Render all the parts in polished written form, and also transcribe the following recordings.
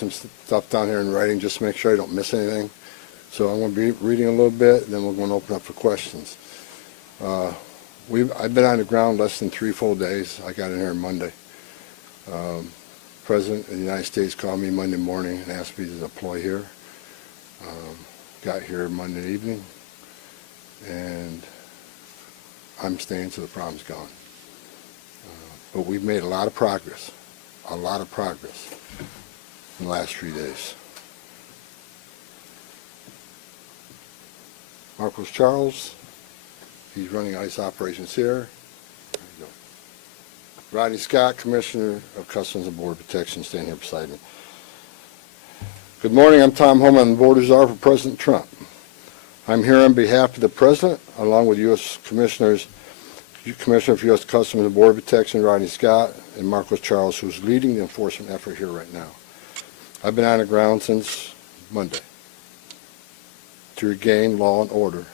some stuff down here in writing just to make sure I don't miss anything. So I'm going to be reading a little bit, and then we're going to open up for questions. I've been on the ground less than 3 full days. I got in here Monday. President of the United States called me Monday morning and asked me to deploy here. Got here Monday evening, and I'm staying till the problem's gone. But we've made a lot of progress in the last 3 days. Marcos Charles, he's running ICE operations here. There you go. Rodney Scott, Commissioner of Customs and Border Protection, staying here beside me. Good morning, I'm Tom Homan, Border Czar for President Trump. I'm here on behalf of the President, along with U.S. Commissioner of U.S. Customs and Border Protection, Rodney Scott, and Marcos Charles, who's leading the enforcement effort here right now. I've been on the ground since Monday to regain law and order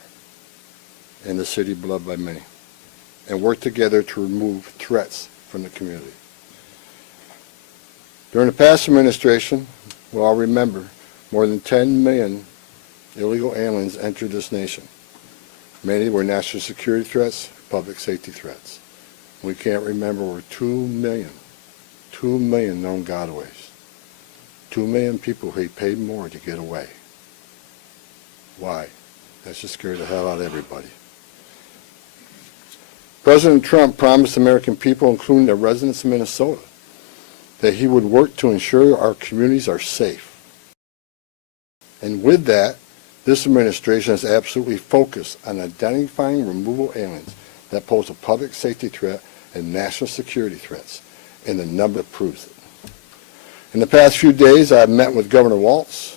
in the city beloved by many, and work together to remove threats from the community. During the past administration, we'll all remember, more than 10 million illegal aliens entered this nation. Many were national security threats, public safety threats. We can't remember over 2 million known gotaways. 2 million people who paid more to get away. Why? That should scare the hell out of everybody. President Trump promised the American people, including the residents of Minnesota, that he would work to ensure our communities are safe. And with that, this administration is absolutely focused on identifying removal aliens that pose a public safety threat and national security threats, and the number proves it. In the past few days, I've met with Governor Walz,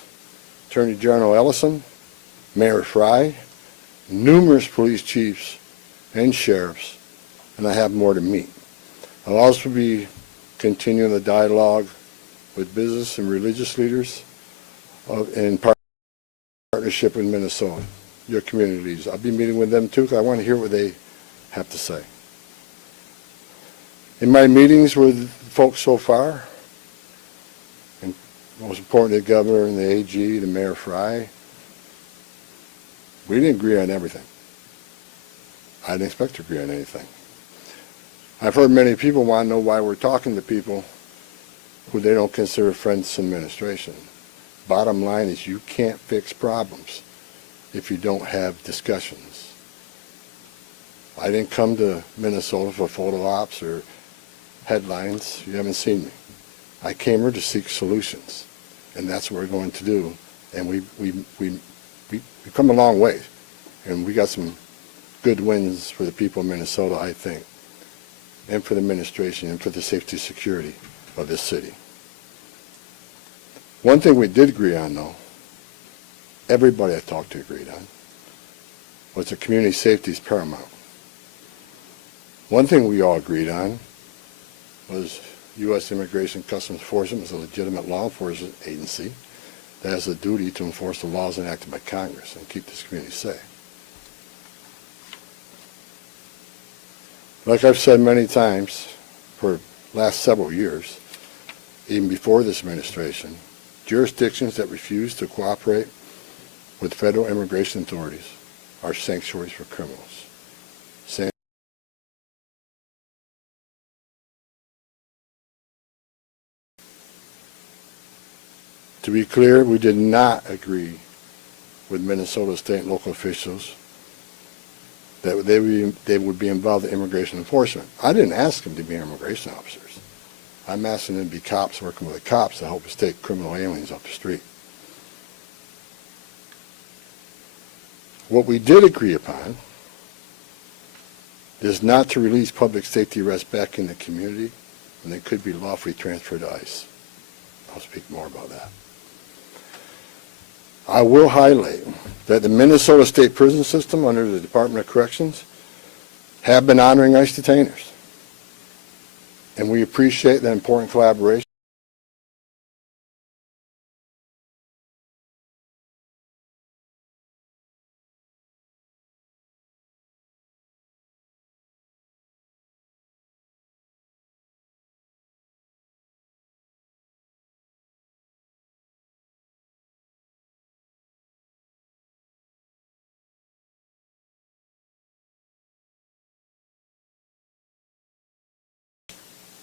Attorney General Ellison, Mayor Fry, numerous police chiefs and sheriffs, and I have more to meet. I'll also be continuing the dialogue with business and religious leaders in partnership with Minnesota, your community leaders. I'll be meeting with them too, because I want to hear what they have to say. In my meetings with folks so far, and most importantly the governor and the AG, the Mayor Fry, we didn't agree on everything. I didn't expect to agree on anything. I've heard many people want to know why we're talking to people who they don't consider friends in administration. Bottom line is, you can't fix problems if you don't have discussions. I didn't come to Minnesota for photo ops or headlines. You haven't seen me. I came here to seek solutions, and that's what we're going to do. And we've come a long way, and we got some good wins for the people of Minnesota, I think, and for the administration and for the safety and security of this city. One thing we did agree on, though, everybody I talked to agreed on, was that community safety is paramount. One thing we all agreed on was U.S. Immigration Customs Enforcement is a legitimate law enforcement agency that has a duty to enforce the laws enacted by Congress and keep this community safe. Like I've said many times for the last several years, even before this administration, jurisdictions that refuse to cooperate with federal immigration authorities are sanctuaries for criminals. To be clear, we did not agree with Minnesota state and local officials that they would be involved in immigration enforcement. I didn't ask them to be immigration officers. I'm asking them to be cops working with the cops to help us take criminal aliens off the street. What we did agree upon is not to release public safety arrests back in the community when they could be lawfully transferred to ICE. I'll speak more about that. I will highlight that the Minnesota State Prison System under the Department of Corrections have been honoring ICE detainers. And we appreciate that important collaboration.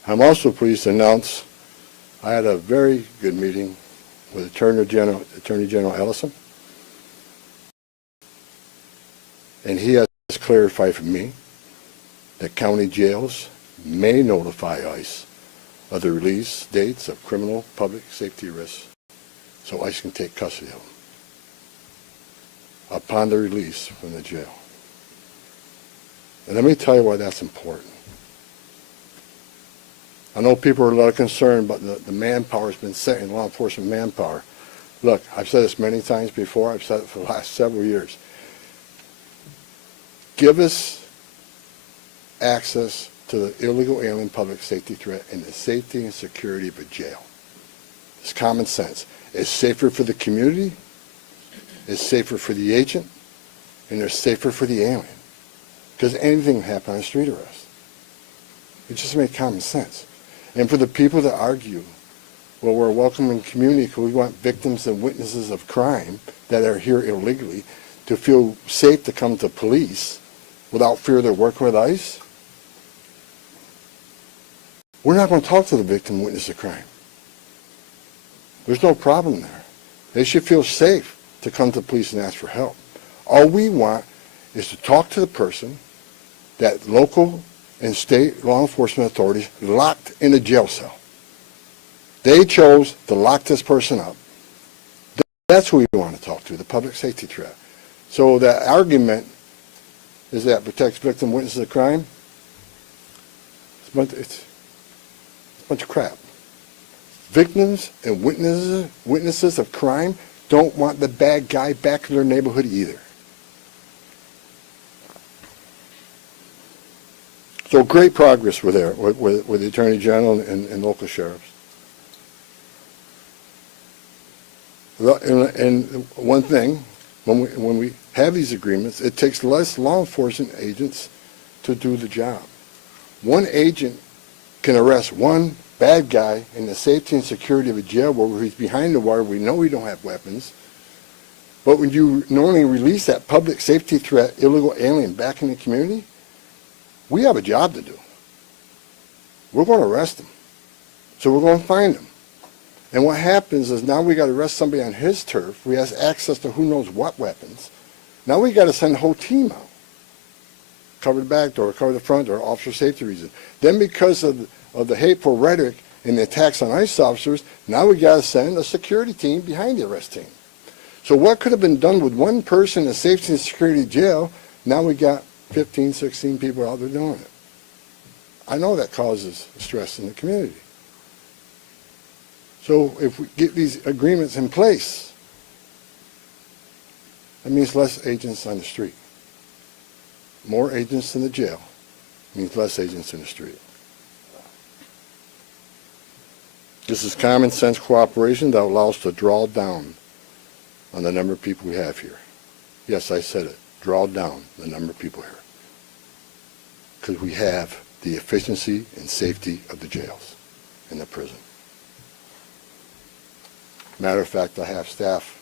I'm also pleased to announce I had a very good meeting with Attorney General Ellison, and he has clarified for me that county jails may notify ICE of the release dates of criminal public safety risks so ICE can take custody of them upon their release from the jail. And let me tell you why that's important. I know people are a lot concerned about the manpower has been set in law enforcement manpower. Look, I've said this many times before. I've said it for the last several years. Give us access to the illegal alien public safety threat and the safety and security of a jail. It's common sense. It's safer for the community, it's safer for the agent, and it's safer for the alien. Because anything can happen on a street arrest. It just makes common sense. And for the people that argue, well, we're a welcoming community because we want victims and witnesses of crime that are here illegally to feel safe to come to police without fear they're working with ICE, we're not going to talk to the victim and witness of crime. There's no problem there. They should feel safe to come to police and ask for help. All we want is to talk to the person that local and state law enforcement authorities locked in a jail cell. They chose to lock this person up. That's who we want to talk to, the public safety threat. So the argument is that protects victim witnesses of crime. It's a bunch of crap. Victims and witnesses of crime don't want the bad guy back in their neighborhood either. So great progress with the Attorney General and local sheriffs. And one thing, when we have these agreements, it takes less law enforcement agents to do the job. One agent can arrest one bad guy in the safety and security of a jail where he's behind the wire, we know we don't have weapons. But when you normally release that public safety threat, illegal alien back in the community, we have a job to do. We're going to arrest him. So we're going to find him. And what happens is now we got to arrest somebody on his turf. We have access to who knows what weapons. Now we got to send the whole team out. Cover the back door, cover the front door, officer safety reasons. Then because of the hateful rhetoric and the attacks on ICE officers, now we got to send a security team behind the arrest team. So what could have been done with one person in a safety and security jail, now we got 15, 16 people out there doing it. I know that causes stress in the community. So if we get these agreements in place, that means less agents on the street. More agents in the jail means less agents in the street. This is common sense cooperation that allows us to draw down on the number of people we have here. Yes, I said it. Draw down the number of people here. Because we have the efficiency and safety of the jails and the prison. Matter of fact, I have staff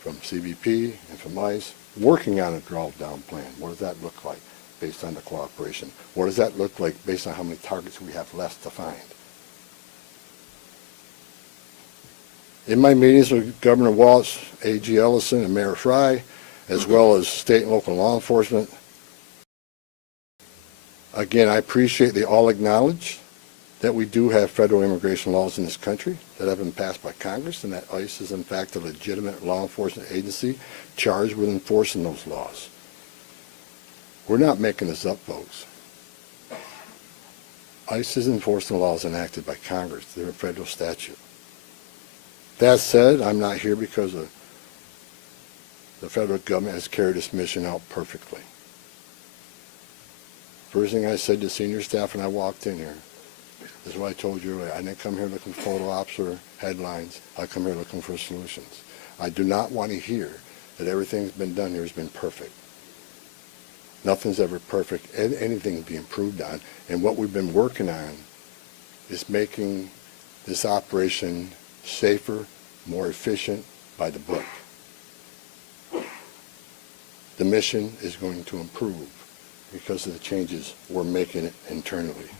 from CBP and from ICE working on a draw-down plan. What does that look like based on the cooperation? What does that look like based on how many targets we have left to find? In my meetings with Governor Walz, A.G. Ellison, and Mayor Fry, as well as state and local law enforcement, again, I appreciate they all acknowledge that we do have federal immigration laws in this country that have been passed by Congress, and that ICE is in fact a legitimate law enforcement agency charged with enforcing those laws. We're not making this up, folks. ICE is enforcing laws enacted by Congress. They're a federal statute. That said, I'm not here because the federal government has carried this mission out perfectly. First thing I said to senior staff when I walked in here is what I told you earlier. I didn't come here looking for photo ops or headlines. I come here looking for solutions. I do not want to hear that everything's been done here has been perfect. Nothing's ever perfect. Anything can be improved on. And what we've been working on is making this operation safer, more efficient, by the book. The mission is going to improve because of the changes we're making internally.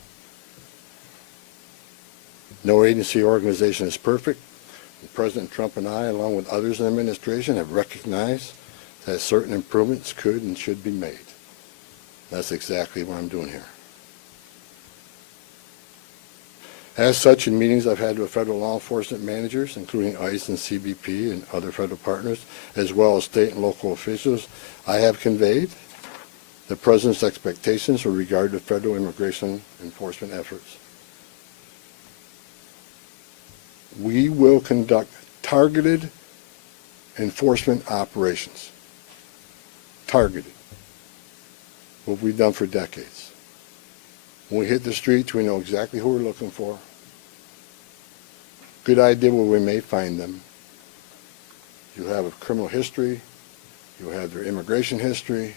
No agency or organization is perfect. And President Trump and I, along with others in the administration, have recognized that certain improvements could and should be made. That's exactly what I'm doing here. As such, in meetings I've had with federal law enforcement managers, including ICE and CBP and other federal partners, as well as state and local officials, I have conveyed the President's expectations with regard to federal immigration enforcement efforts. We will conduct targeted enforcement operations. Targeted. What we've done for decades. When we hit the streets, we know exactly who we're looking for. Good idea where we may find them. You have a criminal history. You have their immigration history.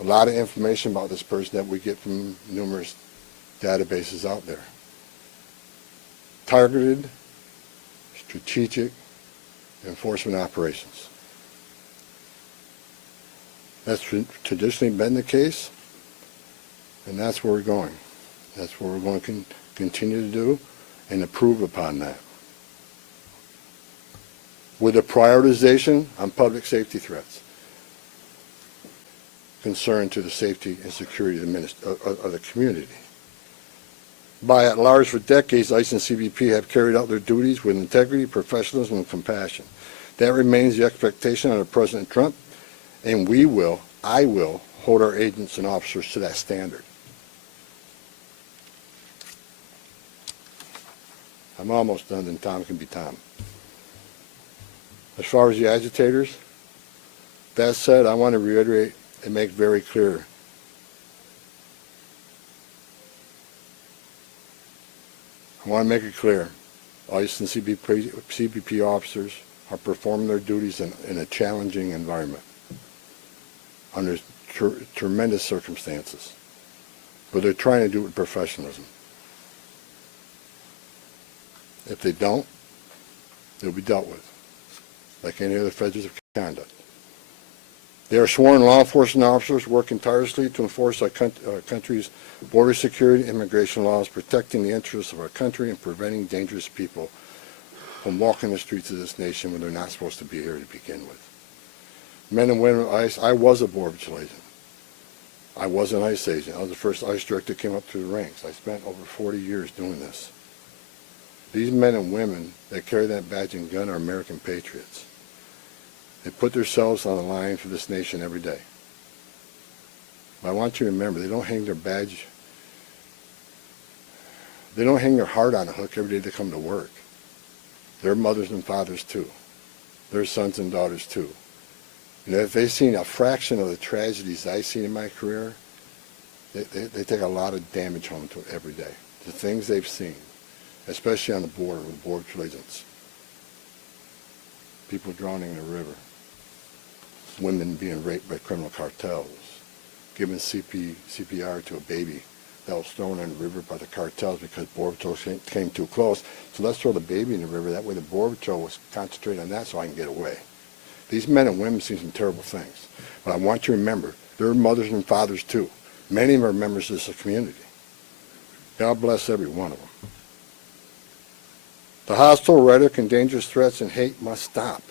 A lot of information about this person that we get from numerous databases out there. Targeted, strategic enforcement operations. That's traditionally been the case, and that's where we're going. That's what we're going to continue to do and improve upon that. With a prioritization on public safety threats, concern to the safety and security of the community. By and large, for decades, ICE and CBP have carried out their duties with integrity, professionalism, and compassion. That remains the expectation under President Trump, and I will, hold our agents and officers to that standard. I'm almost done, then Tom can be Tom. As far as the agitators, that said, I want to reiterate and make very clear. I want to make it clear, ICE and CBP officers are performing their duties in a challenging environment, under tremendous circumstances, but they're trying to do it with professionalism. If they don't, they'll be dealt with, like any other offenses of conduct. They are sworn law enforcement officers working tirelessly to enforce our country's border security and immigration laws, protecting the interests of our country and preventing dangerous people from walking the streets of this nation when they're not supposed to be here to begin with. Men and women of ICE, I was a Border Patrol agent. I was an ICE agent. I was the first ICE director that came up through the ranks. I spent over 40 years doing this. These men and women that carry that badge and gun are American patriots. They put themselves on the line for this nation every day. But I want you to remember, they don't hang their badge, they don't hang their heart on a hook every day they come to work. They're mothers and fathers too. They're sons and daughters too. And if they've seen a fraction of the tragedies I've seen in my career, they take a lot of damage home to it every day. The things they've seen, especially on the border with Border Patrol agents. People drowning in the river. Women being raped by criminal cartels. Giving CPR to a baby that was thrown in the river by the cartels because Border Patrol came too close. So let's throw the baby in the river. That way the Border Patrol was concentrating on that so I can get away. These men and women see some terrible things. But I want you to remember, they're mothers and fathers too. Many of them are members of this community. God bless every one of them. The hostile rhetoric and dangerous threats and hate must stop.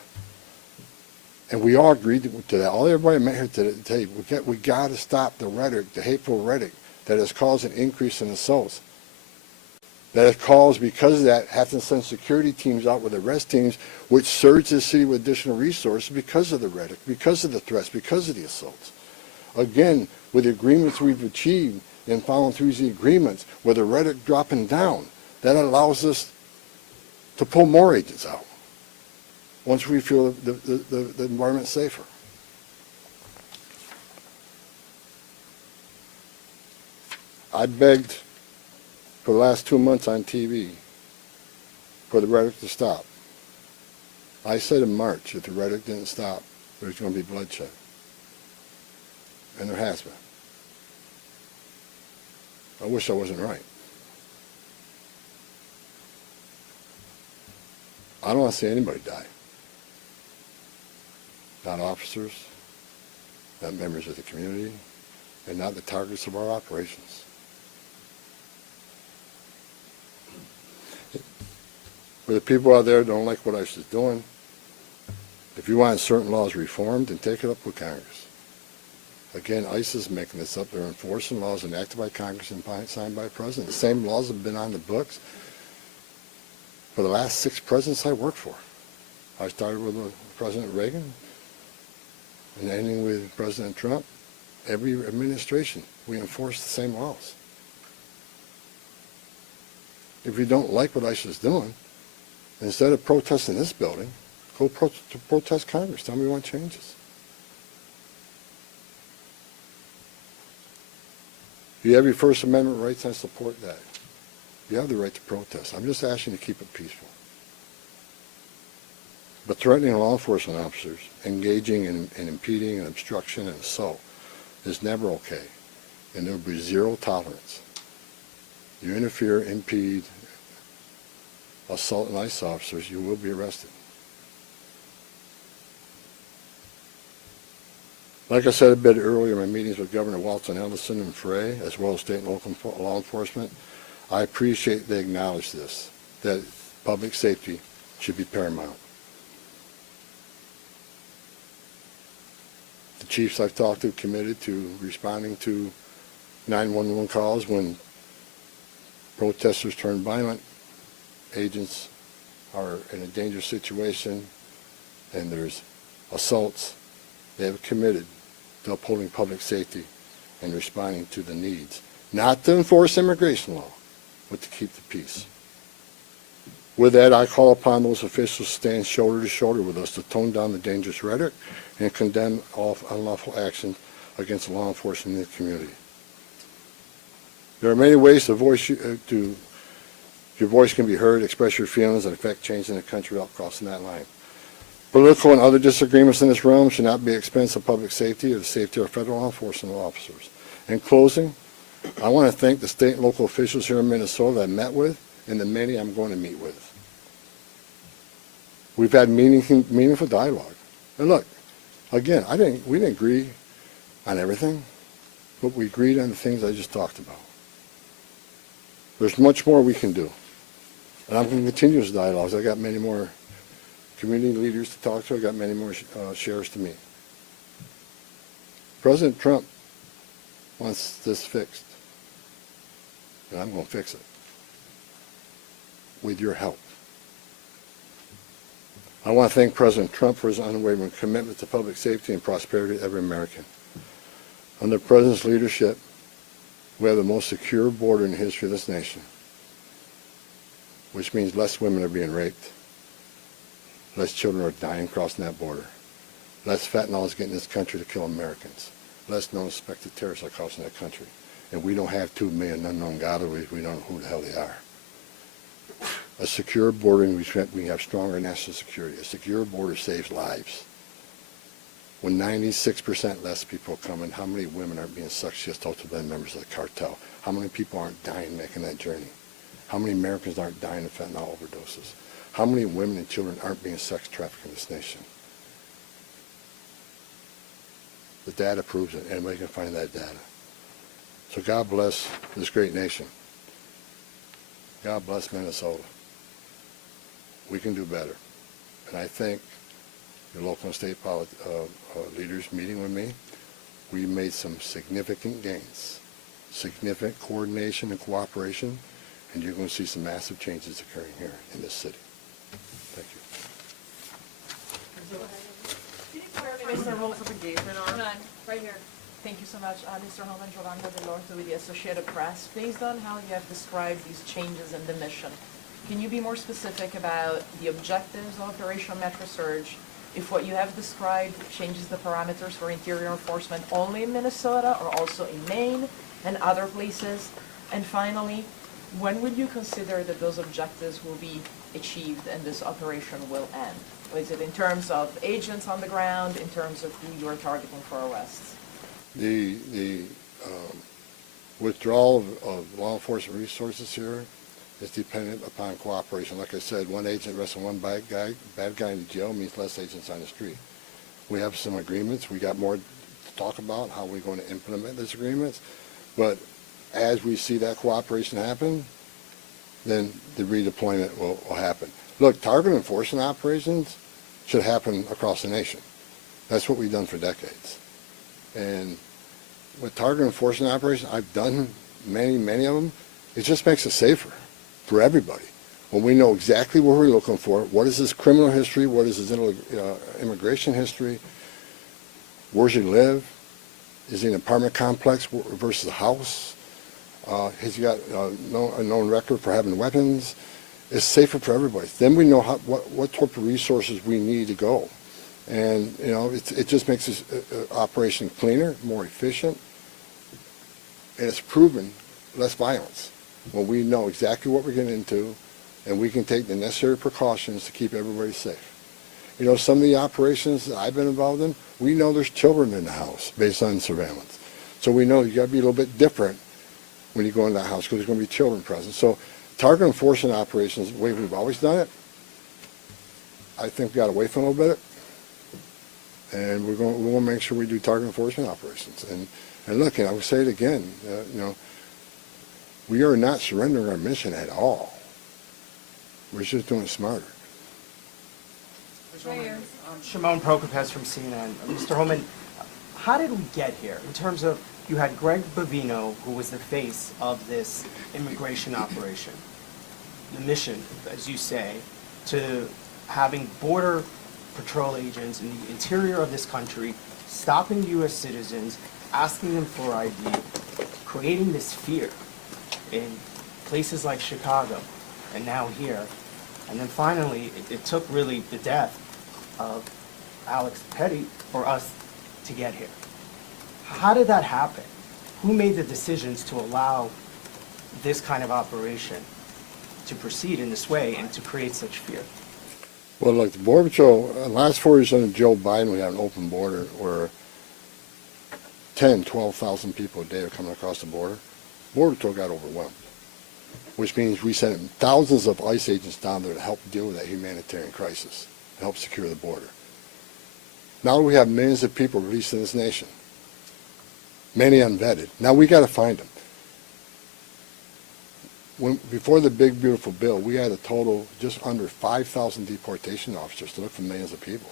And we all agreed to that. All everybody met here today, we got to stop the rhetoric, the hateful rhetoric that has caused an increase in assaults. That has caused, because of that, having to send security teams out with arrest teams, which surge the city with additional resources because of the rhetoric, because of the threats, because of the assaults. Again, with the agreements we've achieved and following through the agreements, with the rhetoric dropping down, that allows us to pull more agents out once we feel the environment's safer. I begged for the last 2 months on TV for the rhetoric to stop. I said in March, if the rhetoric didn't stop, there's going to be bloodshed. And there has been. I wish I wasn't right. I don't want to see anybody die. Not officers, not members of the community, and not the targets of our operations. For the people out there that don't like what ICE is doing, if you want certain laws reformed, then take it up with Congress. Again, ICE is making this up. They're enforcing laws enacted by Congress and signed by the President. The same laws have been on the books for the last 6 presidents I worked for. I started with President Reagan and ending with President Trump. Every administration, we enforce the same laws. If you don't like what ICE is doing, instead of protesting this building, go protest Congress. Tell me what changes. You have your First Amendment rights, and I support that. You have the right to protest. I'm just asking you to keep it peaceful. But threatening law enforcement officers, engaging in impeding and obstruction and assault is never okay. And there will be zero tolerance. You interfere, impede, assault ICE officers, you will be arrested. Like I said a bit earlier in my meetings with Governor Walz and Ellison and Frey, as well as state and local law enforcement, I appreciate they acknowledge this, that public safety should be paramount. The chiefs I've talked to committed to responding to 911 calls when protesters turn violent, agents are in a dangerous situation, and there's assaults. They have committed to upholding public safety and responding to the needs, not to enforce immigration law, but to keep the peace. With that, I call upon those officials to stand shoulder to shoulder with us to tone down the dangerous rhetoric and condemn all unlawful actions against law enforcement in the community. There are many ways your voice can be heard, express your feelings, and affect change in the country without crossing that line. Political and other disagreements in this realm should not be at the expense of public safety or the safety of federal law enforcement officers. In closing, I want to thank the state and local officials here in Minnesota that I met with and the many I'm going to meet with. We've had meaningful dialogue. And look, again, we didn't agree on everything, but we agreed on the things I just talked about. There's much more we can do. And I'm going to continue this dialogue. I got many more community leaders to talk to. I got many more sheriffs to meet. President Trump wants this fixed. And I'm going to fix it. With your help. I want to thank President Trump for his unwavering commitment to public safety and prosperity of every American. Under the President's leadership, we have the most secure border in the history of this nation, which means less women are being raped, less children are dying crossing that border, less fentanyl is getting in this country to kill Americans, less known suspected terrorists are crossing that country. And we don't have 2 million unknown gotaways. We don't know who the hell they are. A secure border, and we have stronger national security. A secure border saves lives. When 96% less people are coming, how many women aren't being sexually assaulted by members of the cartel? How many people aren't dying making that journey? How many Americans aren't dying of fentanyl overdoses? How many women and children aren't being sex trafficked in this nation? The data proves it. Anybody can find that data. So God bless this great nation. God bless Minnesota. We can do better. And I thank the local and state leaders meeting with me. We made some significant gains, significant coordination and cooperation, and you're going to see some massive changes occurring here in this city. Thank you. Mr. Rules of Engagement on. Right here. Thank you so much. Mr. Homan, Giovanna Delorto with the Associated Press. Based on how you have described these changes in the mission, can you be more specific about the objectives of Operation Metro Surge? If what you have described changes the parameters for interior enforcement only in Minnesota or also in Maine and other places? And finally, when would you consider that those objectives will be achieved and this operation will end? Is it in terms of agents on the ground, in terms of who you are targeting for arrests? The withdrawal of law enforcement resources here is dependent upon cooperation. Like I said, one agent arresting one bad guy in jail means less agents on the street. We have some agreements. We got more to talk about how we're going to implement these agreements. But as we see that cooperation happen, then the redeployment will happen. Look, target enforcement operations should happen across the nation. That's what we've done for decades. And with target enforcement operations, I've done many of them. It just makes it safer for everybody. When we know exactly what we're looking for, what is his criminal history, what is his immigration history, where's he live, is he in an apartment complex versus a house, has he got a known record for having weapons, it's safer for everybody. Then we know what type of resources we need to go. And, it just makes this operation cleaner, more efficient, and it's proven less violence when we know exactly what we're getting into and we can take the necessary precautions to keep everybody safe. Some of the operations that I've been involved in, we know there's children in the house based on surveillance. So we know you got to be a little bit different when you go into the house because there's going to be children present. So target enforcement operations, the way we've always done it, I think we got away from a little bit. And we're going to make sure we do target enforcement operations. And look, and I will say it again, we are not surrendering our mission at all. We're just doing it smarter. Shimon Prokopez from CNN. Mr. Homan, how did we get here in terms of you had Greg Bovino, who was the face of this immigration operation, the mission, as you say, to having border patrol agents in the interior of this country, stopping U.S. citizens, asking them for ID, creating this fear in places like Chicago and now here. And then finally, it took really the death of Alex Petty for us to get here. How did that happen? Who made the decisions to allow this kind of operation to proceed in this way and to create such fear? Well, look, the Border Patrol, the last 4 years under Joe Biden, we had an open border where 10, 12,000 people a day are coming across the border. Border Patrol got overwhelmed, which means we sent thousands of ICE agents down there to help deal with that humanitarian crisis, to help secure the border. Now we have millions of people released in this nation, many unvetted. Now we got to find them. Before the big, beautiful bill, we had a total just under 5,000 deportation officers to look for millions of people,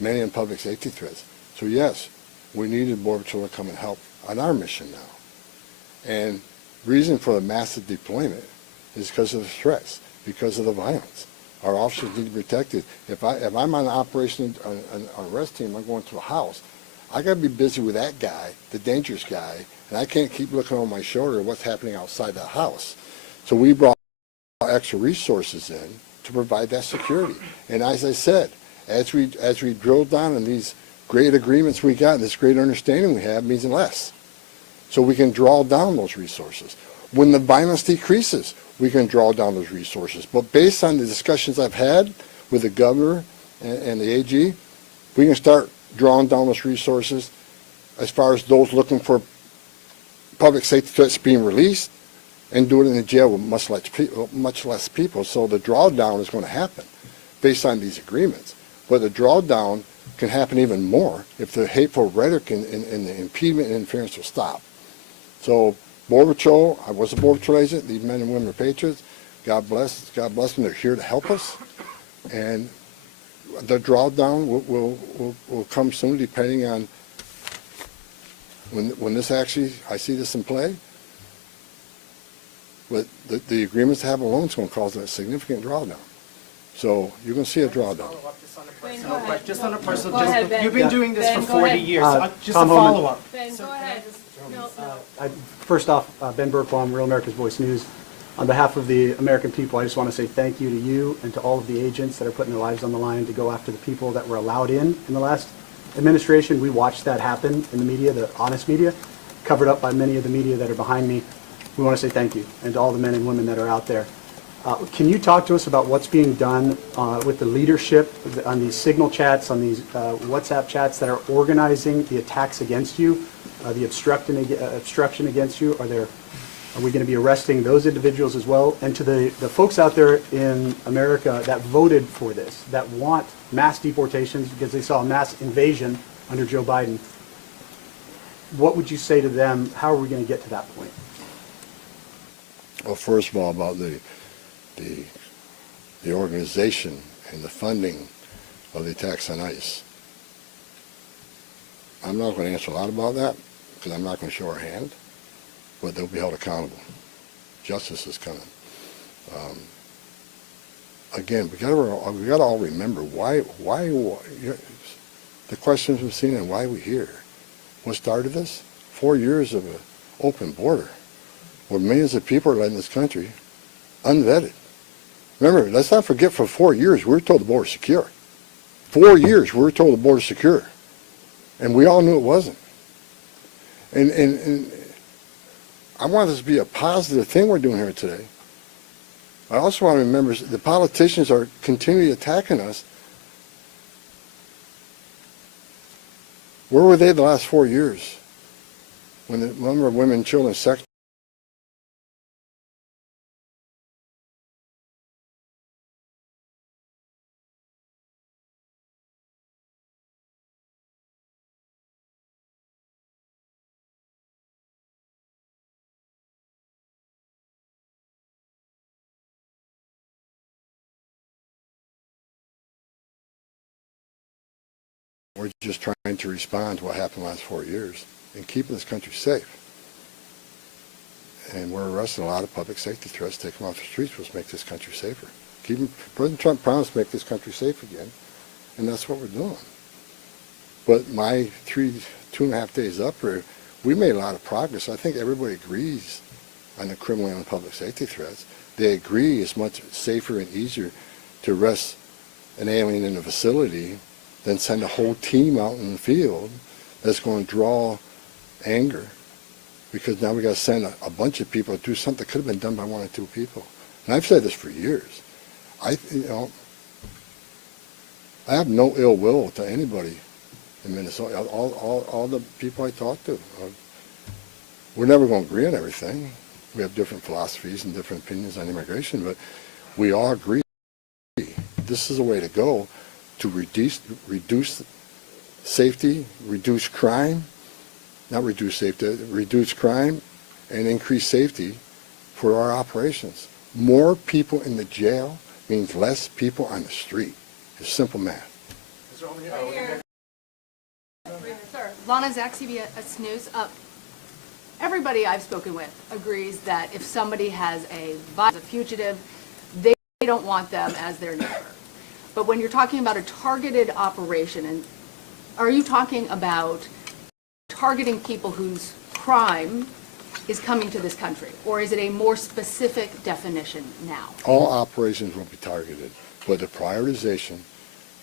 many in public safety threats. So yes, we needed Border Patrol to come and help on our mission now. And reason for the massive deployment is because of the threats, because of the violence. Our officers need to be protected. If I'm on an operation, an arrest team, I'm going to a house, I got to be busy with that guy, the dangerous guy, and I can't keep looking over my shoulder at what's happening outside the house. So we brought extra resources in to provide that security. And as I said, as we drill down on these great agreements we got, this great understanding we have means less. So we can draw down those resources. When the violence decreases, we can draw down those resources. But based on the discussions I've had with the governor and the AG, we can start drawing down those resources as far as those looking for public safety threats being released and do it in the jail with much less people. So the drawdown is going to happen based on these agreements. But the drawdown can happen even more if the hateful rhetoric and the impediment and interference will stop. So Border Patrol, I was a Border Patrol agent. These men and women are patriots. God bless them. They're here to help us. And the drawdown will come soon, depending on when this actually, I see this in play. But the agreements to have a loan is going to cause a significant drawdown. So you're going to see a drawdown. Just on a personal, Go ahead, Ben. you've been doing this Ben, for go 40 ahead. years. Just a Tom Homan. follow-up. Ben, go ahead. First off, Ben Burkbaum, Real America's Voice News. On behalf of the American people, I just want to say thank you to you and to all of the agents that are putting their lives on the line to go after the people that were allowed in the last administration. We watched that happen in the media, the honest media, covered up by many of the media that are behind me. We want to say thank you, and to all the men and women that are out there. Can you talk to us about what's being done with the leadership on these signal chats, on these WhatsApp chats that are organizing the attacks against you, the obstruction against you? Are we going to be arresting those individuals as well? And to the folks out there in America that voted for this, that want mass deportations because they saw a mass invasion under Joe Biden, what would you say to them? How are we going to get to that point? Well, first of all, about the the organization and the funding of the attacks on ICE. I'm not going to answer a lot about that because I'm not going to show our hand, but they'll be held accountable. Justice is coming. Again, we got to all remember why the questions we've seen and why we're here. What started this? 4 years of an open border where millions of people are let in this country unvetted. Remember, let's not forget for 4 years we were told the border's secure. 4 years we were told the border's secure. And we all knew it wasn't. And I want this to be a positive thing we're doing here today. I also want to remember the politicians are continually attacking us. Where were they the last 4 years when the number of women, children, sex We're just trying to respond to what happened the last 4 years and keeping this country safe. And we're arresting a lot of public safety threats, take them off the streets, which make this country safer. President Trump promised to make this country safe again, and that's what we're doing. But my 2.5 days up here, we made a lot of progress. I think everybody agrees on the criminal and public safety threats. They agree it's much safer and easier to arrest an alien in a facility than send a whole team out in the field that's going to draw anger, because now we got to send a bunch of people to do something that could have been done by 1 or 2 people. And I've said this for years. I have no ill will to anybody in Minnesota. All the people I talk to, we're never going to agree on everything. We have different philosophies and different opinions on immigration, but we all agree this is a way to go to reduce safety, reduce crime, not reduce safety, reduce crime and increase safety for our operations. More people in the jail means less people on the street. It's simple math. Sir, Lana Zach, CBS News. Everybody I've spoken with agrees that if somebody has a fugitive, they don't want them as their neighbor. But when you're talking about a targeted operation, and are you talking about targeting people whose crime is coming to this country, or is it a more specific definition now? All operations will be targeted, but the prioritization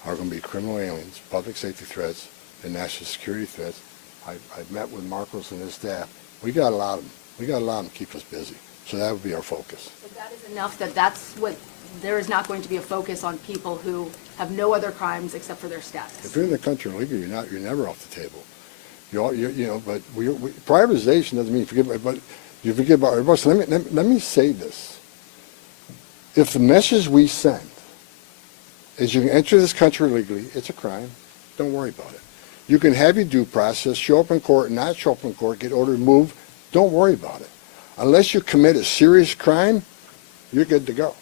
are going to be criminal aliens, public safety threats, and national security threats. I've met with Marcos and his staff. We got a lot of them. We got a lot of them to keep us busy. So that would be our focus. But that is enough that's what, there is not going to be a focus on people who have no other crimes except for their status. If you're in the country illegally, you're never off the table. But prioritization doesn't mean but you forget about everybody. So let me say this. If the message we send is you can enter this country illegally, it's a crime, don't worry about it. You can have your due process, show up in court, not show up in court, get ordered removed, don't worry about it. Unless you commit a serious crime, you're good to go.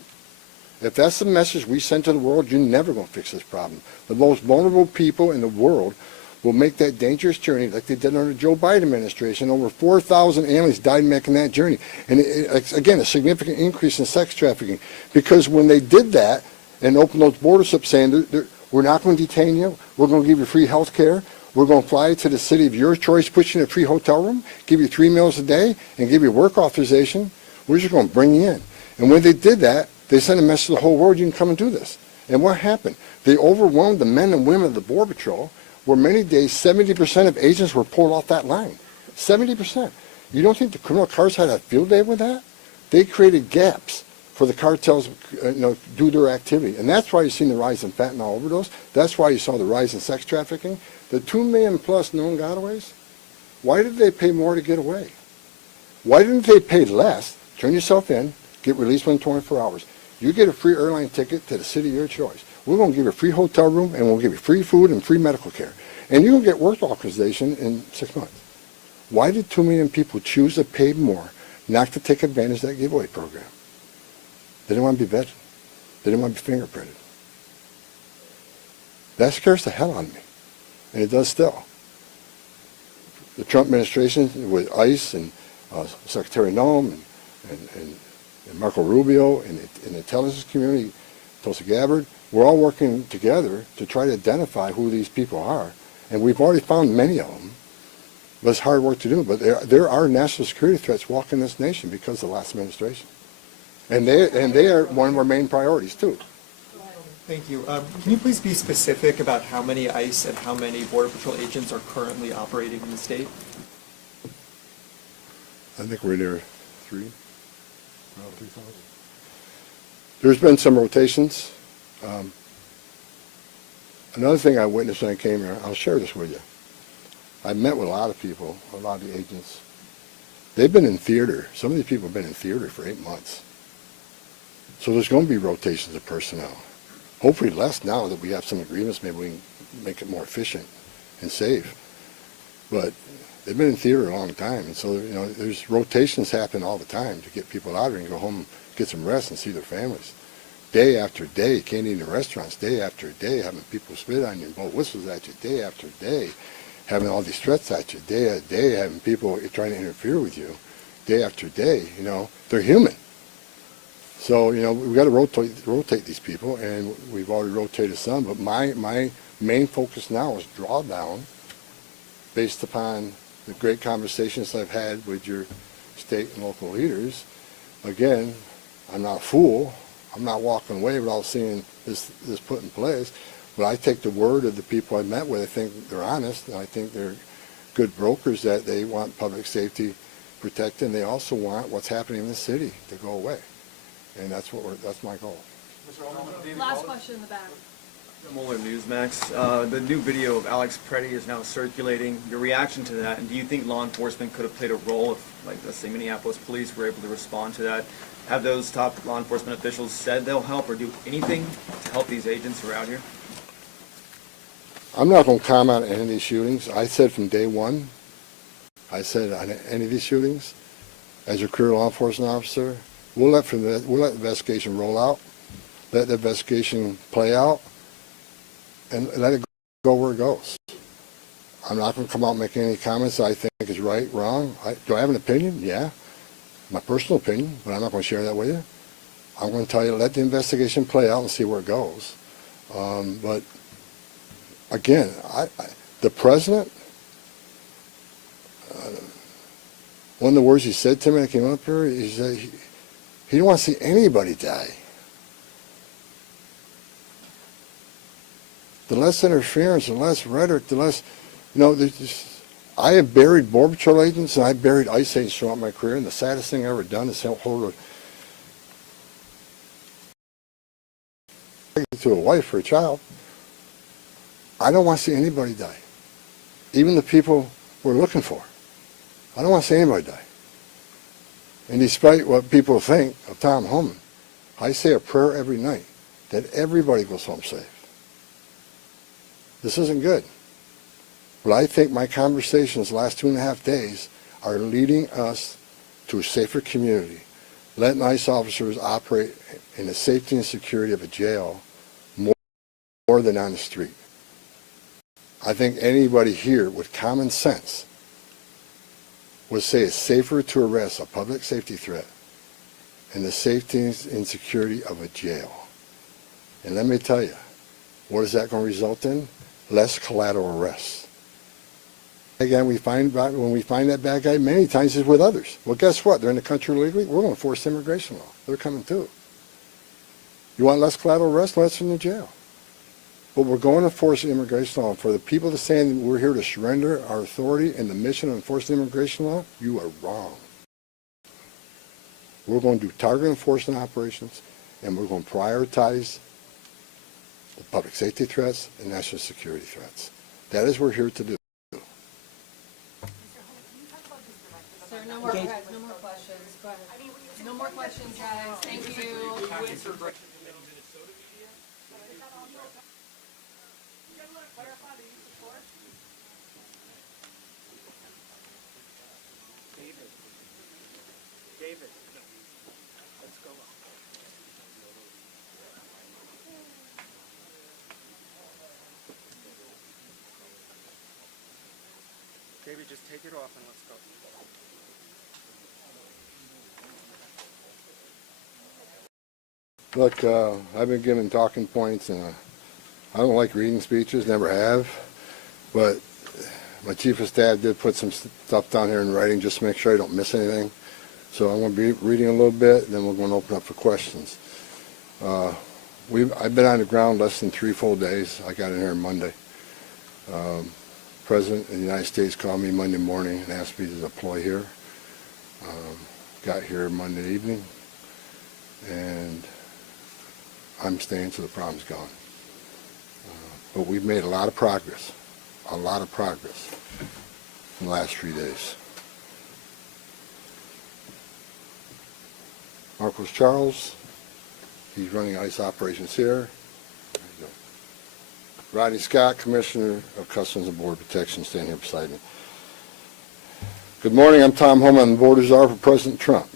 If that's the message we send to the world, you're never going to fix this problem. The most vulnerable people in the world will make that dangerous journey like they did under the Joe Biden administration. Over 4,000 aliens died making that journey. And again, a significant increase in sex trafficking. Because when they did that and opened those borders up saying, we're not going to detain you, we're going to give you free health care, we're going to fly you to the city of your choice, put you in a free hotel room, give you 3 meals a day, and give you work authorization, we're just going to bring you in. And when they did that, they sent a message to the whole world, you can come and do this. And what happened? They overwhelmed the men and women of the Border Patrol, where many days 70% of agents were pulled off that line. 70%. You don't think the criminal cartels had a field day with that? They created gaps for the cartels do their activity. And that's why you've seen the rise in fentanyl overdose. That's why you saw the rise in sex trafficking. The 2 million plus known gotaways, why did they pay more to get away? Why didn't they pay less, turn yourself in, get released within 24 hours? You get a free airline ticket to the city of your choice. We're going to give you a free hotel room, and we'll give you free food and free medical care. And you're going to get work authorization in 6 months. Why did 2 million people choose to pay more not to take advantage of that giveaway program? They didn't want to be vetted. They didn't want to be fingerprinted. That scares the hell out of me, and it does still. The Trump administration with ICE and Secretary Noem and Marco Rubio and the intelligence community, Tulsi Gabbard, we're all working together to try to identify who these people are. And we've already found many of them, but it's hard work to do. But there are national security threats walking this nation because of the last administration. And they are one of our main priorities, too. Thank you. Can you please be specific about how many ICE and how many Border Patrol agents are currently operating in the state? I think we're near 3,000. There's been some rotations. Another thing I witnessed when I came here, I'll share this with you. I met with a lot of people, a lot of the agents. They've been in theater. Some of these people have been in theater for 8 months. So there's going to be rotations of personnel. Hopefully less now that we have some agreements. Maybe we can make it more efficient and safe. But they've been in theater a long time. And so, you know, there's rotations happen all the time to get people out here and go home, get some rest and see their families. Day after day, can't eat in restaurants, day after day, having people spit on you and blow whistles at you, day after day, having all these threats at you, day after day, having people trying to interfere with you, day after day. You know, they're human. So, you know, we've got to rotate these people, and we've already rotated some, but my main focus now is drawdown based upon the great conversations I've had with your state and local leaders. Again, I'm not a fool. I'm not walking away without seeing this put in place, but I take the word of the people I met with. I think they're honest, and I think they're good brokers, that they want public safety protected, and they also want what's happening in the city to go away. And that's my goal. Last question in the back. Moeller Newsmax. The new video of Alex Preddy is now circulating. Your reaction to that, and do you think law enforcement could have played a role if, like, let's say Minneapolis police were able to respond to that? Have those top law enforcement officials said they'll help or do anything to help these agents who are out here? I'm not going to comment on any of these shootings. I said from day one, I said on any of these shootings, as a career law enforcement officer, we'll let the investigation roll out, let the investigation play out, and let it go where it goes. I'm not going to come out and make any comments that I think is right, wrong. Do I have an opinion? Yeah. My personal opinion, but I'm not going to share that with you. I'm going to tell you, let the investigation play out and see where it goes. But again, the president, one of the words he said to me when I came up here, he said he didn't want to see anybody die. The less interference, the less rhetoric, the less, you know, I have buried Border Patrol agents and I've buried ICE agents throughout my career, and the saddest thing I've ever done is hold to a wife or a child. I don't want to see anybody die, even the people we're looking for. I don't want to see anybody die. And despite what people think of Tom Homan, I say a prayer every night that everybody goes home safe. This isn't good. But I think my conversations the last 2.5 days are leading us to a safer community, letting ICE officers operate in the safety and security of a jail more than on the street. I think anybody here with common sense would say it's safer to arrest a public safety threat in the safety and security of a jail. And let me tell you, what is that going to result in? Less collateral arrests. Again, when we find that bad guy, many times it's with others. Well, guess what? They're in the country illegally. We're going to force immigration law. They're coming too. You want less collateral arrest? Let us in the jail. But we're going to force immigration law. For the people that say we're here to surrender our authority and the mission of enforcing immigration law, you are wrong. We're going to do target enforcement operations, and we're going to prioritize the public safety threats and national security threats. That is what we're here to do. Sir, no more questions. Go ahead. No more questions, guys. Thank you. David, let's go. maybe just take it off and let's go. Look, I've been given talking points, and I don't like reading speeches, never have, but my chief of staff did put some stuff down here in writing just to make sure I don't miss anything. So I'm going to be reading a little bit, then we're going to open up for questions. I've been on the ground less than 3 full days. I got in here Monday. President of the United States called me Monday morning and asked me to deploy here. Got here Monday evening, and I'm staying till the problem's gone. But we've made a lot of progress in the last 3 days. Marcos Charles, he's running ICE operations here. There you go. Rodney Scott, Commissioner of Customs and Border Protection, standing here beside me. Good morning, I'm Tom Homan, the Border Czar for President Trump.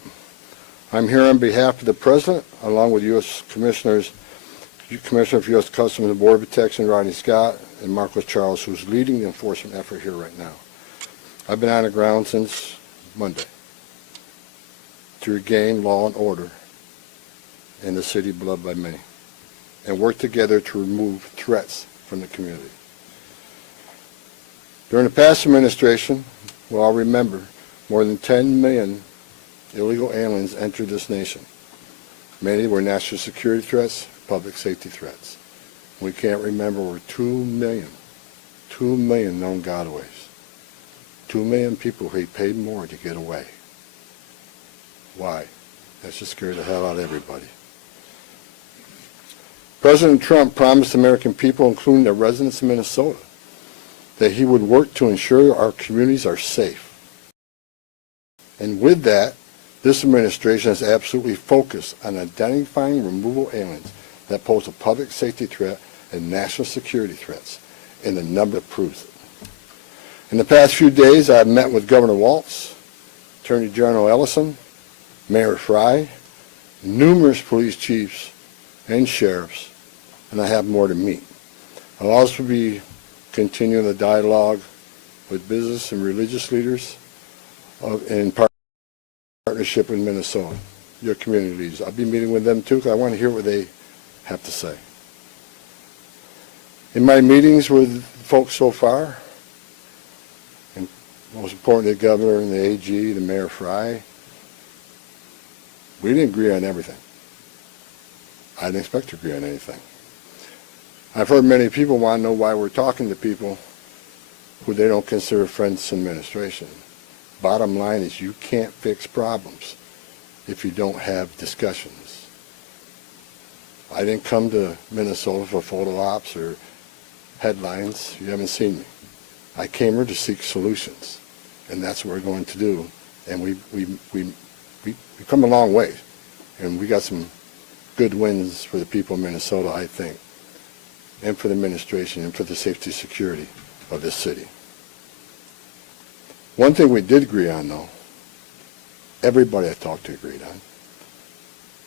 I'm here on behalf of the President, along with U.S. Commissioner for U.S. Customs and Border Protection, Rodney Scott, and Marcos Charles, who's leading the enforcement effort here right now. I've been on the ground since Monday to regain law and order in the city beloved by many, and work together to remove threats from the community. During the past administration, we'll all remember, more than 10 million illegal aliens entered this nation. Many were national security threats, public safety threats. We can't remember over 2 million known gotaways. 2 million people who paid more to get away. Why? That should scare the hell out of everybody. President Trump promised American people, including the residents of Minnesota, that he would work to ensure our communities are safe. And with that, this administration is absolutely focused on identifying removal aliens that pose a public safety threat and national security threats, and the number proves it. In the past few days, I have met with Governor Walz, Attorney General Ellison, Mayor Fry, numerous police chiefs and sheriffs, and I have more to meet. I'll also be continuing the dialogue with business and religious leaders in partnership with Minnesota, your community leaders. I'll be meeting with them too, because I want to hear what they have to say. In my meetings with folks so far, and most importantly the governor and the AG, the Mayor Fry, we didn't agree on everything. I didn't expect to agree on anything. I've heard many people want to know why we're talking to people who they don't consider friends in administration. Bottom line is you can't fix problems if you don't have discussions. I didn't come to Minnesota for photo ops or headlines. You haven't seen me. I came here to seek solutions, and that's what we're going to do. And we've come a long way, and we got some good wins for the people of Minnesota, I think, and for the administration and for the safety and security of this city. One thing we did agree on, though, everybody I talked to agreed on,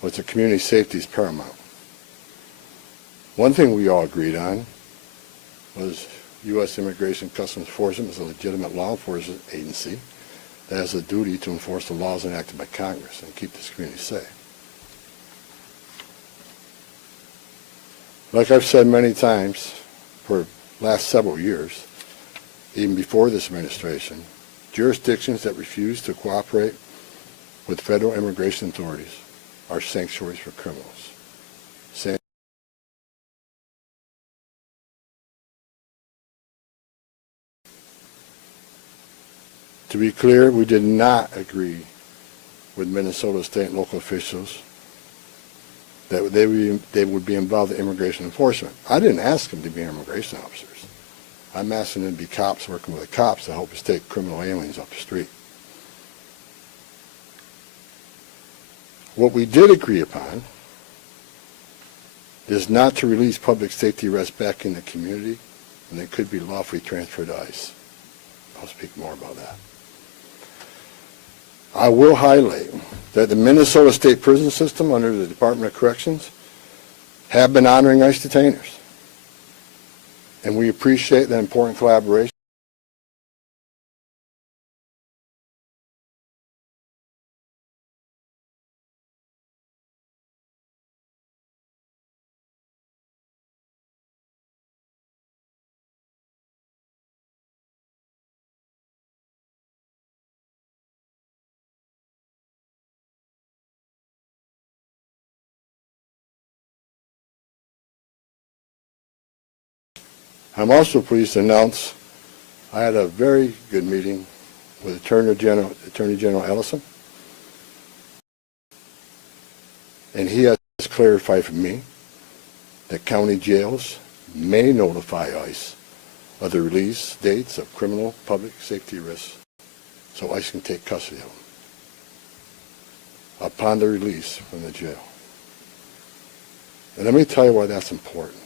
was that community safety is paramount. One thing we all agreed on was U.S. Immigration and Customs Enforcement is a legitimate law enforcement agency that has a duty to enforce the laws enacted by Congress and keep this community safe. Like I've said many times for the last several years, even before this administration, jurisdictions that refuse to cooperate with federal immigration authorities are sanctuaries for criminals. To be clear, we did not agree with Minnesota state and local officials that they would be involved in immigration enforcement. I didn't ask them to be immigration officers. I'm asking them to be cops working with the cops to help us take criminal aliens off the street. What we did agree upon is not to release public safety arrests back in the community, and they could be lawfully transferred to ICE. I'll speak more about that. I will highlight that the Minnesota State Prison System under the Department of Corrections have been honoring ICE detainers. And we appreciate that important collaboration. I'm also pleased to announce I had a very good meeting with Attorney General Ellison, and he has clarified for me that county jails may notify ICE of the release dates of criminal public safety risks, so ICE can take custody of them upon their release from the jail. And let me tell you why that's important.